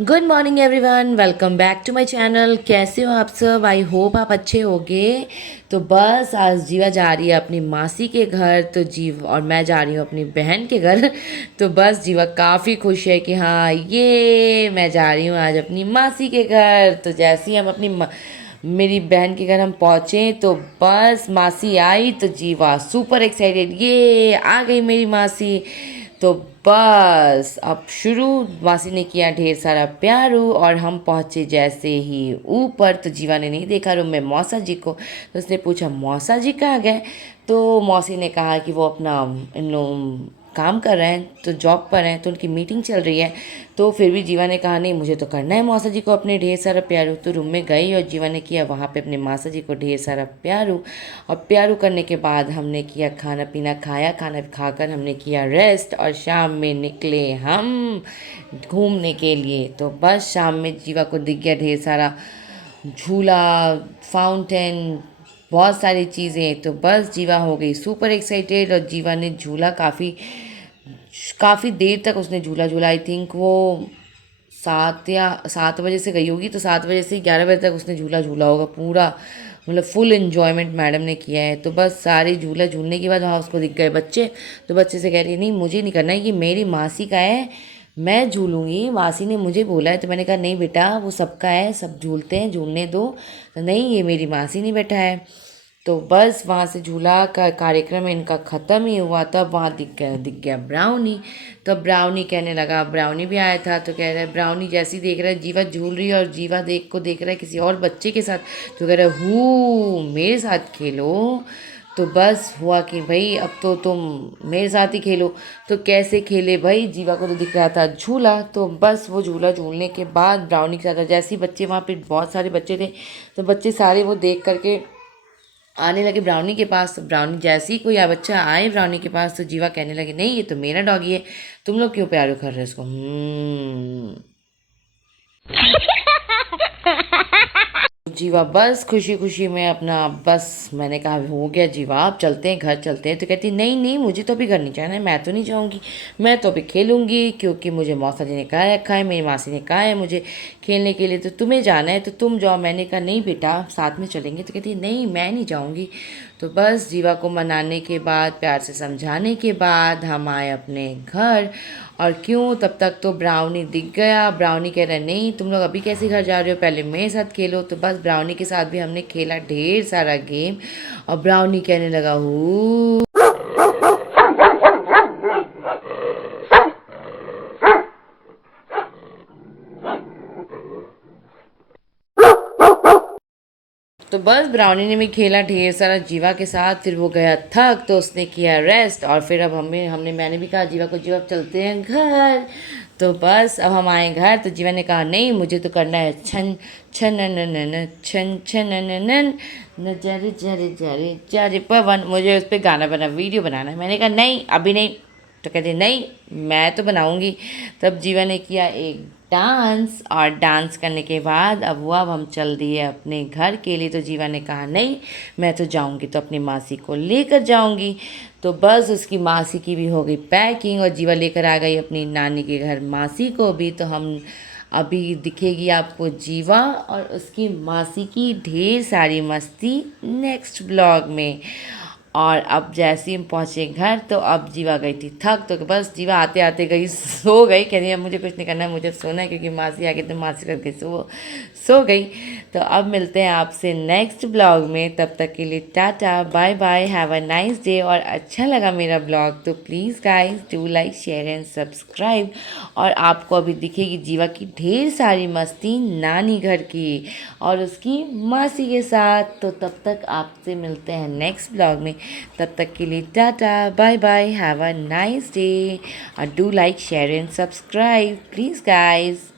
Good morning everyone, welcome back to my channel. कैसे हो आप सब? आई होप आप अच्छे होगे। तो बस आज जीवा जा रही है अपनी मासी के घर, तो जीव और मैं जा रही हूँ अपनी बहन के घर। तो बस जीवा काफ़ी खुश है कि हाँ ये मैं जा रही हूँ आज अपनी मासी के घर। तो जैसे ही हम मेरी बहन के घर हम पहुँचे तो बस मासी आई तो जीवा सुपर एक्साइटेड, ये आ गई मेरी मासी। तो बस अब शुरू, मासी ने किया ढेर सारा प्यारू और हम पहुँचे जैसे ही ऊपर तो जीवा ने नहीं देखा रूम में मौसा जी को। तो उसने पूछा मौसा जी कहाँ गए। तो मौसी ने कहा कि वो अपना इन लोग काम कर रहे हैं, तो जॉब पर हैं, तो उनकी मीटिंग चल रही है। तो फिर भी जीवा ने कहा नहीं मुझे तो करना है मौसा जी को अपने ढेर सारा प्यारू। तो रूम में गई और जीवा ने किया वहाँ पे अपने मौसा जी को ढेर सारा प्यारू। और प्यारू करने के बाद हमने किया खाना पीना, खाया, खाना खाकर हमने किया रेस्ट और शाम में निकले हम घूमने के लिए। तो बस शाम में जीवा को दिख गया ढेर सारा झूला, फाउंटेन, बहुत सारी चीज़ें। तो बस जीवा हो गई सुपर एक्साइटेड और जीवा ने झूला काफ़ी काफ़ी देर तक उसने झूला झूला। आई थिंक वो 7 बजे से गई होगी, तो 7 बजे से 11 बजे तक उसने झूला झूला होगा पूरा। मतलब फुल इन्जॉयमेंट मैडम ने किया है। तो बस सारे झूला झूलने के बाद वहाँ उसको दिख गए बच्चे। तो बच्चे से कह रही नहीं मुझे नहीं करना है, ये मेरी मासी का है, मैं झूलूंगी, मासी ने मुझे बोला है। तो मैंने कहा नहीं बेटा वो सबका है, सब झूलते हैं, झूलने दो। तो नहीं ये मेरी मासी नहीं बैठा है। तो बस वहाँ से झूला का कार्यक्रम इनका ख़त्म ही हुआ, तब वहाँ दिख गया ब्राउनी। तो ब्राउनी कहने लगा, ब्राउनी भी आया था। तो कह रहा है ब्राउनी जैसे ही देख रहा है जीवा झूल रही है और जीवा देख रहा है किसी और बच्चे के साथ, तो कह रहा है हु मेरे साथ खेलो। तो बस हुआ कि भाई अब तो तुम मेरे साथ ही खेलो। तो कैसे खेले भाई, जीवा को तो दिख रहा था झूला। तो बस वो झूला झूलने के बाद ब्राउनी के साथ जैसे ही बच्चे, वहाँ पे बहुत सारे बच्चे थे, तो बच्चे सारे वो देख करके आने लगे ब्राउनी के पास। तो ब्राउनी जैसे ही कोई बच्चा आए ब्राउनी के पास, तो जीवा कहने लगे नहीं ये तो मेरा डॉगी है, तुम लोग क्यों प्यार कर रहे हो इसको। जीवा बस खुशी खुशी में अपना, बस मैंने कहा हो गया जीवा आप चलते हैं घर चलते हैं। तो कहती नहीं नहीं मुझे तो अभी घर नहीं जाना है, मैं तो नहीं जाऊँगी, मैं तो अभी खेलूँगी क्योंकि मुझे मौसा जी ने कहा रखा है, मेरी मासी ने कहा है मुझे खेलने के लिए, तो तुम्हें जाना है तो तुम जाओ। मैंने कहा नहीं बेटा साथ में चलेंगे। तो कहती नहीं मैं नहीं जाऊँगी। तो बस जीवा को मनाने के बाद, प्यार से समझाने के बाद हम आए अपने घर। और क्यों तब तक तो ब्राउनी दिख गया। ब्राउनी कह रहा है नहीं तुम लोग अभी कैसे घर जा रहे हो, पहले मेरे साथ खेलो। तो बस ब्राउनी के साथ भी हमने खेला ढेर सारा गेम। और ब्राउनी कहने लगा हूँ। तो बस ब्राउनी ने भी खेला ढेर सारा जीवा के साथ, फिर वो गया थक तो उसने किया रेस्ट। और फिर अब मैंने भी कहा जीवा को जीवा अब चलते हैं घर। तो बस अब हम आए घर तो जीवा ने कहा नहीं मुझे तो करना है छन छन न न न न छन छन न न न न जरे जरे जरे जरे पवन, मुझे उस पर गाना बना वीडियो बनाना है। मैंने कहा नहीं अभी नहीं। तो कहते नहीं मैं तो बनाऊंगी। तब जीवा ने किया एक डांस, और डांस करने के बाद अब हम चल दिए अपने घर के लिए। तो जीवा ने कहा नहीं मैं तो जाऊंगी तो अपनी मासी को लेकर जाऊंगी। तो बस उसकी मासी की भी हो गई पैकिंग और जीवा लेकर आ गई अपनी नानी के घर मासी को भी। तो हम अभी दिखेगी आपको जीवा और उसकी मासी की ढेर सारी मस्ती नेक्स्ट ब्लॉग में। और अब जैसे ही हम पहुँचे घर तो अब जीवा गई थी थक, तो बस जीवा आते आते गई सो गई। कह रही है मुझे कुछ नहीं करना है, मुझे सोना है क्योंकि मासी आ गई तो मासी करके सो गई। तो अब मिलते हैं आपसे नेक्स्ट ब्लॉग में, तब तक के लिए tata bye bye, have a nice day. और अच्छा लगा मेरा ब्लॉग तो please guys do like share and subscribe. और आपको अभी दिखेगी जीवा की ढेर सारी मस्ती नानी घर की और उसकी मासी के साथ। तो तब तक आपसे मिलते हैं नेक्स्ट ब्लॉग में, तब तक के लिए tata bye bye, have a nice day. Do like share and subscribe please guys.